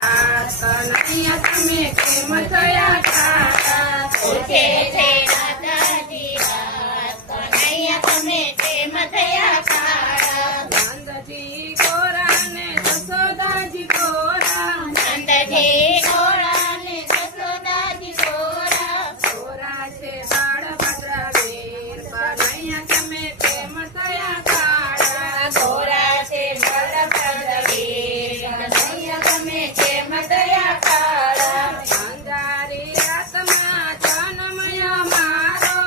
કનૈયા તમે કેમ થયા કાળા? પૂછે છે રાધાજી વાત, કનૈયા તમે કેમ થયા કાળા? નંદજી ગોરા ને જશોદાજી ગોરા, નંદજી ગોરા ને જશોદાજી ગોરા, ગોરા છે બાળભદ્ર વીર, કનૈયા તમે કેમ થયા કાળા? ગોરા છે બળભદ્ર વીર, કનૈયા તમે કેમ થયા કાળા? અંધારી રાતમાં જન્મયા મારો,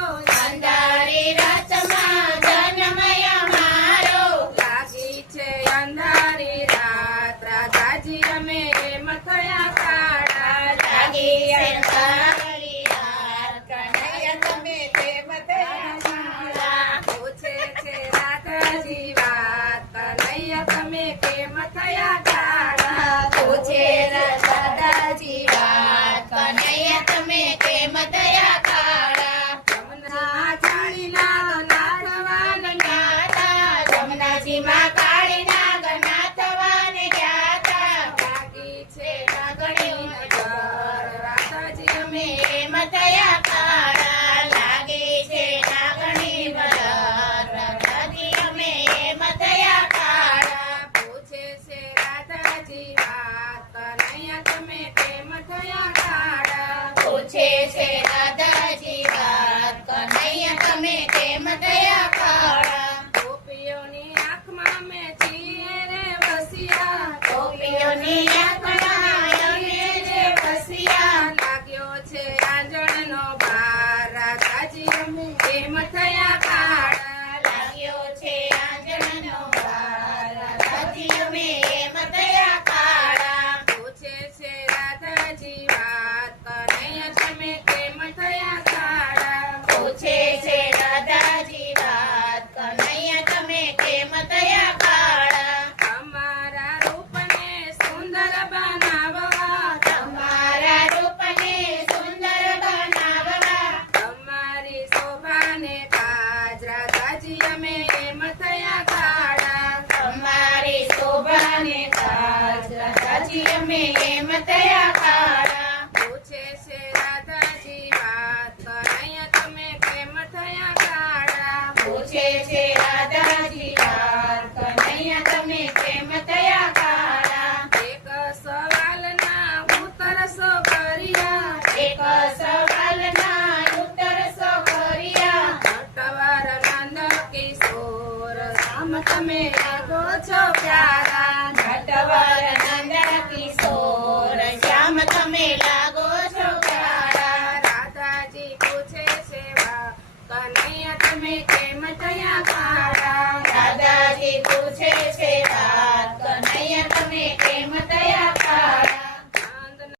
અંધારી રાતમાં જન્મયા મારો, લાગી છે અંધારી રાત, રાધાજી અમે એમ થયા કાળા. લાગી અંધારી રાત, કનૈયા તમે કેમ થયા કાળા? પૂછે છે રાધાજી વાત, કનૈયા તમે કેમ થયા કાળા? પૂછે દાદાજી વાત, કનૈયા તમે કેમ થયા કાળા? જમના જાળીના નાથવાન ન્યાતા, જમનાજીમાં કાળી નાગ નાથવાને ગયા તા. લાગી છે નાગણી નજર, રાધાજી અમે એમ થયા કાળા, લાગી છે નાગણી નજર, રાધાજી અમે એમ થયા કાળા. પૂછે છે રાધાજી વાત, કનૈયા તમે કેમ થયા કાળા? પૂછે છે દાદાજી વાત, કનૈયા તમે કેમ થયા કાળા? ગોપીઓની આંખમાં મેં છીએ રે વસિયા, ગોપીઓની આંખમાં અમે જે વસ્યા, લાગ્યો છે આંજણનો ભાર, રાધાજી અમે કેમ થયા કાળા? લાગ્યો છે આંજણનો ભાર, રાધાજી અમે એમ થયા કાળા. પૂછે છે રાધાજી વાત, કનૈયા તમે કેમ થયા કાળા? પૂછે છે દાદાજી વાત, કનૈયા તમે કેમ થયા કાળા? અમારા રૂપને સુંદર બનાવવા, તમારા રૂપને સુંદર બનાવવા, અમારી શોભાને કાજ, રાધાજી અમે એમ થયા કાળા. અમારી શોભાને કાજ, રાધાજી અમે એમ થયા કાળા.